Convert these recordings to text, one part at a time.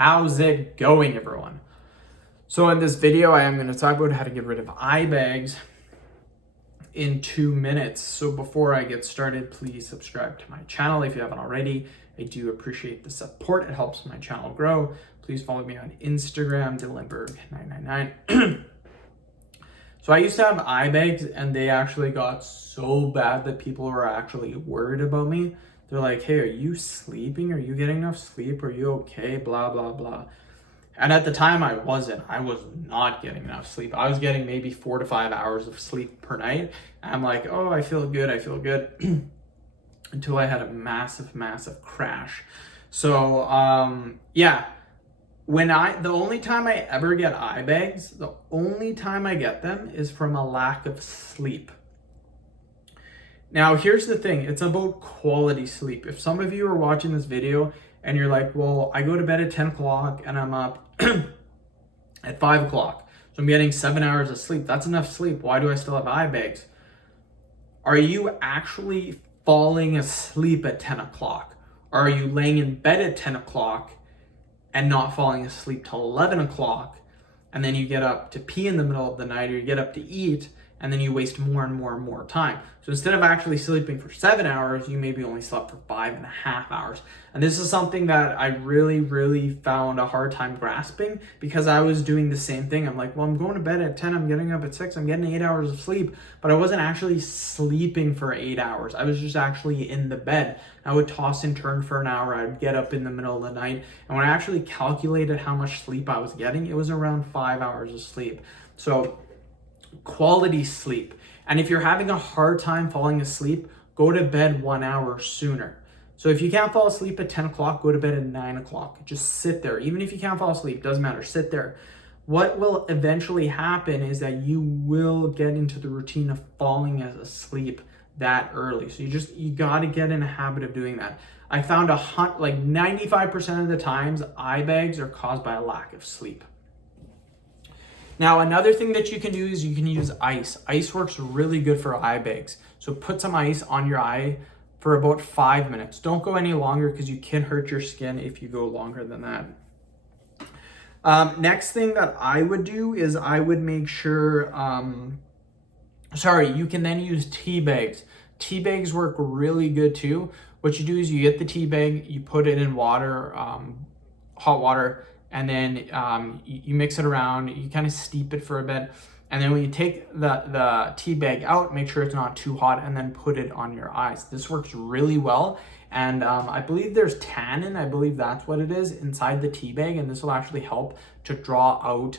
How's it going, everyone? So in this video, I am going to talk about how to get rid of eye bags in 2 minutes. So before I get started, please subscribe to my channel if you haven't already. I do appreciate the support. It helps my channel grow. Please follow me on Instagram, Dylanberg999. So I used to have eye bags and they actually got so bad that people were actually worried about me. They're like, hey, are you sleeping? Are you getting enough sleep? Are you okay? Blah, blah, blah. And at the time I wasn't. I was not getting enough sleep. I was getting maybe 4 to 5 hours of sleep per night. And I'm like, oh, I feel good. Until I had a massive crash. So, yeah. The only time I ever get eye bags, the only time I get them is from a lack of sleep. Now, here's the thing. It's about quality sleep. If some of you are watching this video and you're like, well, I go to bed at 10 o'clock and I'm up at 5 o'clock. So I'm getting 7 hours of sleep. That's enough sleep. Why do I still have eye bags? Are you actually falling asleep at 10 o'clock? Or are you laying in bed at 10 o'clock and not falling asleep till 11 o'clock? And then you get up to pee in the middle of the night, or you get up to eat, and then you waste more and more time. So instead of actually sleeping for 7 hours, you maybe only slept for 5.5 hours. And this is something that I really found a hard time grasping, because I was doing the same thing. I'm like, well, I'm going to bed at 10, I'm getting up at 6, I'm getting 8 hours of sleep, but I wasn't actually sleeping for 8 hours. I was just actually in the bed. I would toss and turn for an hour, I'd get up in the middle of the night. And when I actually calculated how much sleep I was getting, it was around 5 hours of sleep. So quality sleep. And if you're having a hard time falling asleep, go to bed 1 hour sooner. So if you can't fall asleep at 10 o'clock, go to bed at 9 o'clock. Just sit there. Even if you can't fall asleep, doesn't matter, sit there. What will eventually happen is that you will get into the routine of falling asleep that early. So you got to get in a habit of doing that. I found like 95% of the times eye bags are caused by a lack of sleep. Now, another thing that you can do is you can use ice. Ice works really good for eye bags. So put some ice on your eye for about 5 minutes. Don't go any longer, because you can hurt your skin if you go longer than that. Next thing that I would do is I would make sure, you can then use tea bags. Tea bags work really good too. What you do is you get the tea bag, you put it in water, hot water, and then you mix it around, you kind of steep it for a bit. And then when you take the tea bag out, make sure it's not too hot, and then put it on your eyes. This works really well. And I believe there's tannin, I believe that's what it is, inside the tea bag. And this will actually help to draw out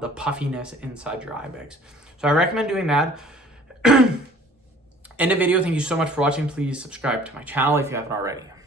the puffiness inside your eye bags. So I recommend doing that. End of video. Thank you so much for watching. Please subscribe to my channel if you haven't already.